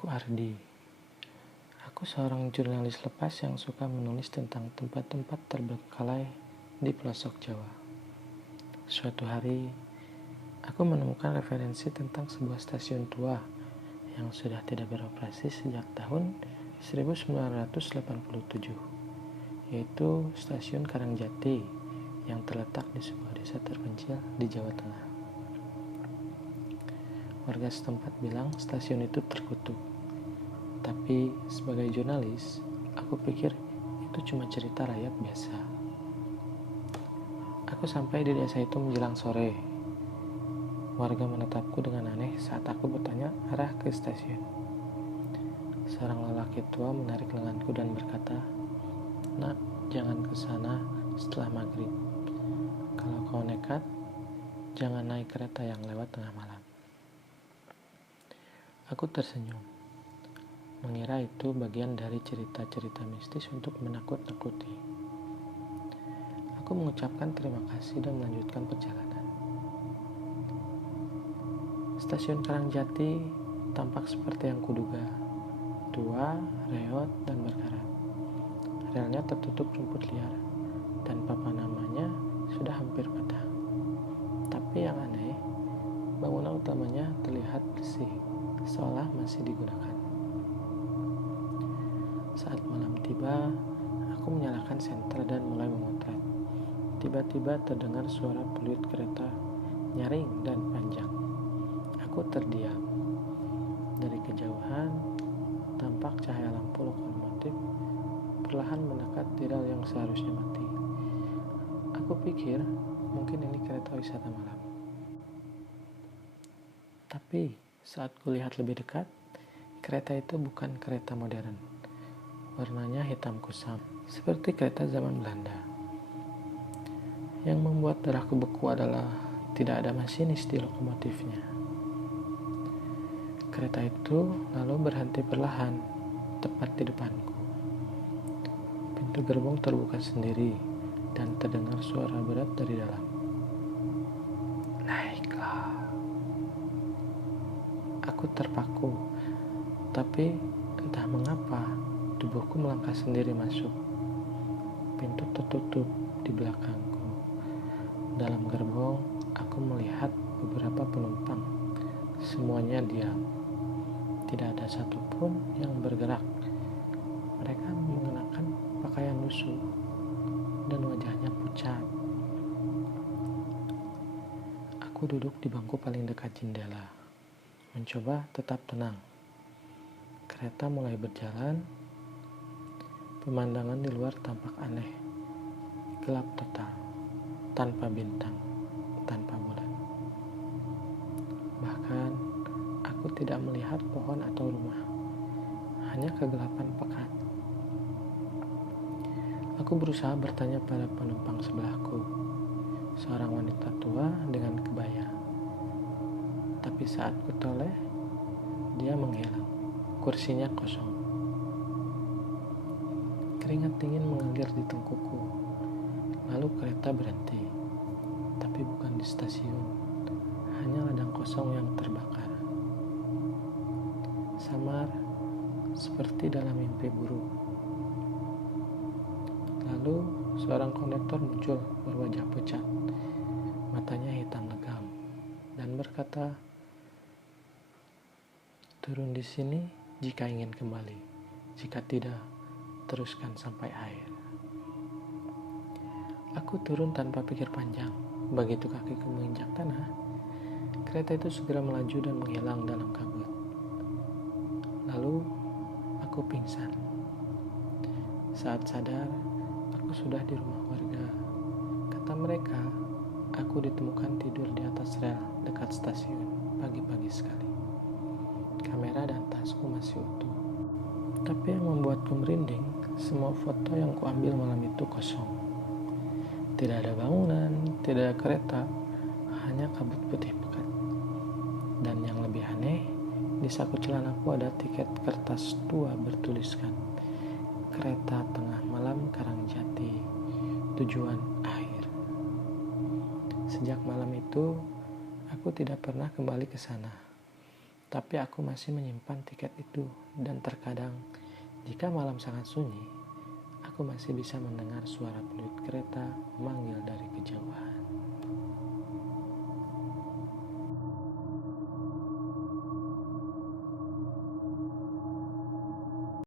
Aku Ardi. Aku seorang jurnalis lepas yang suka menulis tentang tempat-tempat terbengkalai di pelosok Jawa. Suatu hari, aku menemukan referensi tentang sebuah stasiun tua yang sudah tidak beroperasi sejak tahun 1987, yaitu Stasiun Karangjati yang terletak di sebuah desa terpencil di Jawa Tengah. Warga setempat bilang stasiun itu terkutuk. Tapi sebagai jurnalis, aku pikir itu cuma cerita rakyat biasa. Aku sampai di desa itu menjelang sore. Warga menatapku dengan aneh saat aku bertanya arah ke stasiun. Seorang lelaki tua menarik lenganku dan berkata, "Nak, jangan ke sana setelah maghrib. Kalau kau nekat, jangan naik kereta yang lewat tengah malam." Aku tersenyum, mengira itu bagian dari cerita-cerita mistis untuk menakut-nakuti. Aku mengucapkan terima kasih dan melanjutkan perjalanan. Stasiun Karangjati tampak seperti yang kuduga, tua, reot, dan berkarat. Relnya tertutup rumput liar, dan papan namanya sudah hampir patah. Tapi yang aneh, bangunan utamanya terlihat bersih, seolah masih digunakan. Saat malam tiba, aku menyalakan senter dan mulai memotret. Tiba-tiba terdengar suara peluit kereta, nyaring dan panjang. Aku terdiam. Dari kejauhan, tampak cahaya lampu lokomotif perlahan mendekat di rel yang seharusnya mati. Aku pikir mungkin ini kereta wisata malam. Tapi saat kulihat lebih dekat, kereta itu bukan kereta modern. Warnanya hitam kusam, seperti kereta zaman Belanda. Yang membuat darahku beku adalah tidak ada masinis di lokomotifnya. Kereta itu lalu berhenti perlahan, tepat di depanku. Pintu gerbong terbuka sendiri, dan terdengar suara berat dari dalam. "Naiklah." Aku terpaku, tapi entah mengapa tubuhku melangkah sendiri masuk. Pintu tertutup di belakangku. Dalam gerbong, aku melihat beberapa penumpang. Semuanya diam. Tidak ada satupun yang bergerak. Mereka mengenakan pakaian lusuh dan wajahnya pucat. Aku duduk di bangku paling dekat jendela, mencoba tetap tenang. Kereta mulai berjalan. Pemandangan di luar tampak aneh, gelap total, tanpa bintang, tanpa bulan. Bahkan, aku tidak melihat pohon atau rumah, hanya kegelapan pekat. Aku berusaha bertanya pada penumpang sebelahku, seorang wanita tua dengan kebaya. Tapi saat kutoleh, dia menghilang, kursinya kosong. Keringat dingin mengalir di tengkukku. Lalu kereta berhenti, tapi bukan di stasiun, hanya ladang kosong yang terbakar. Samar, seperti dalam mimpi buruk. Lalu seorang kondektor muncul berwajah pucat, matanya hitam legam, dan berkata, "Turun di sini jika ingin kembali, jika tidak, teruskan sampai akhir." Aku turun tanpa pikir panjang. Begitu kakiku menginjak tanah, kereta itu segera melaju dan menghilang dalam kabut. Lalu aku pingsan. Saat sadar, aku sudah di rumah warga. Kata mereka, aku ditemukan tidur di atas rel dekat stasiun pagi-pagi sekali. Kamera dan tasku masih utuh. Tapi yang membuatku merinding, semua foto yang kuambil malam itu kosong. Tidak ada bangunan, tidak ada kereta, hanya kabut putih pekat. Dan yang lebih aneh, di saku celanaku ada tiket kertas tua bertuliskan Kereta Tengah Malam Karangjati, tujuan akhir. Sejak malam itu, aku tidak pernah kembali ke sana. Tapi aku masih menyimpan tiket itu, dan terkadang jika malam sangat sunyi, aku masih bisa mendengar suara peluit kereta memanggil dari kejauhan.